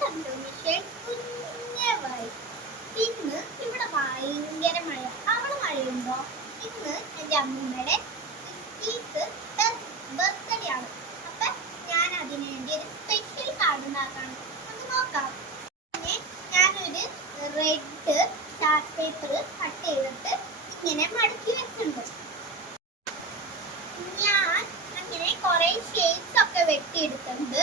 കണ്ടുമിഷൻ കുഞ്ഞവായി. ഇന്ന് ഇവിടെ ഭയങ്കര മഴ. അവിടെ മഴയുണ്ടോ? ഇന്ന് എൻ്റെ അമ്മൂമ്മയുടെ ബർത്ത്ഡേ ആണ്. അപ്പൊ ഞാൻ അതിനു വേണ്ടി ഒരു സ്പെഷ്യൽ കാർഡ് ഉണ്ടാക്കാണ്. നമുക്ക് നോക്കാം. പിന്നെ ഞാനൊരു റെഡ് ചാർട്ട് പേപ്പർ കട്ട് ചെയ്തിട്ട് ഇങ്ങനെ മടക്കി വെച്ചിട്ടുണ്ട്. ഞാൻ അങ്ങനെ കുറെ ഷേപ്സ് ഒക്കെ വെട്ടിയെടുത്തിട്ടുണ്ട്.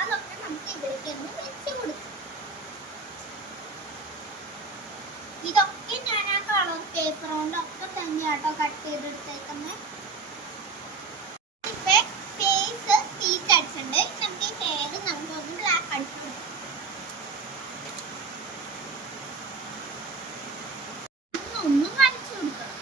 അതൊക്കെ നമുക്ക് ഇതിലേക്ക് ഒന്ന് വെച്ച് കൊടുക്കാം. ഇതൊക്കെ ഞാൻ ആ കളർ പേപ്പർ കൊണ്ടൊക്കെ തന്നെയാട്ടോ കട്ട് ചെയ്തെടുത്തേക്കുന്നത്. ഇപ്പൊ ഫേസ് പീച്ച് അടിച്ചിട്ടുണ്ട്. നമുക്ക് ഈ ഹെയർ നമുക്കൊന്ന് ബ്ലാക്ക് അടിച്ചു കൊടുക്കാം. ഒന്നും വരച്ചു കൊടുക്കാം.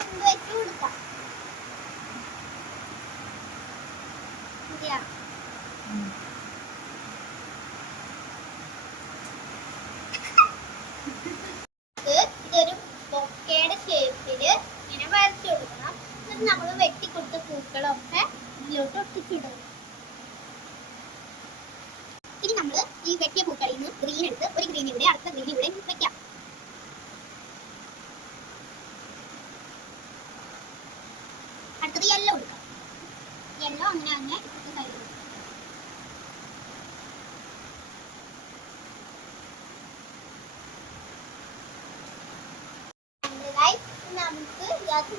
നടക്ക് വെച്ച് കൊടുക്കാം. ഇതൊരു ബൊക്കയുടെ ഷേപ്പില് ഇങ്ങനെ വരച്ചു കൊടുക്കണം. എന്നിട്ട് നമ്മൾ വെട്ടിക്കൊടുത്ത പൂക്കളൊക്കെ ഇതിലോട്ട് ഒട്ടിച്ചിടും. ഇനി നമ്മൾ ഈ വെട്ടിയ പൂക്കളിൽ നിന്ന് ഗ്രീൻ എടുത്ത് ഒരു ഗ്രീൻ ഇവിടെ അടുത്ത ഗ്രീൻ ഇവിടെ വെക്കാം. അടുത്തത് യെല്ലോ കൊടുക്കാം. യെല്ലോ അങ്ങനെ അങ്ങനെ കയ്യിൽ നമുക്ക്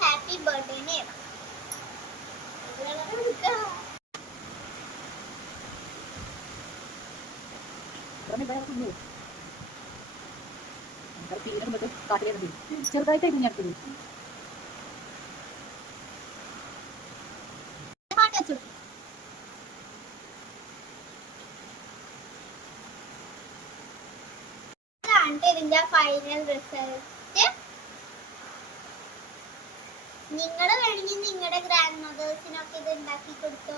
ഹാപ്പി ബർത്ത്ഡേ ചെറുതായിട്ട് കുഞ്ഞാക്കത് ഇതിന്റെ ഫൈനൽ റിസൾട്ട്. നിങ്ങൾ വേണമെങ്കിൽ നിങ്ങളുടെ ഗ്രാൻഡ് മദേഴ്സിനൊക്കെ ഇത് ഉണ്ടാക്കി കൊടുത്തോ.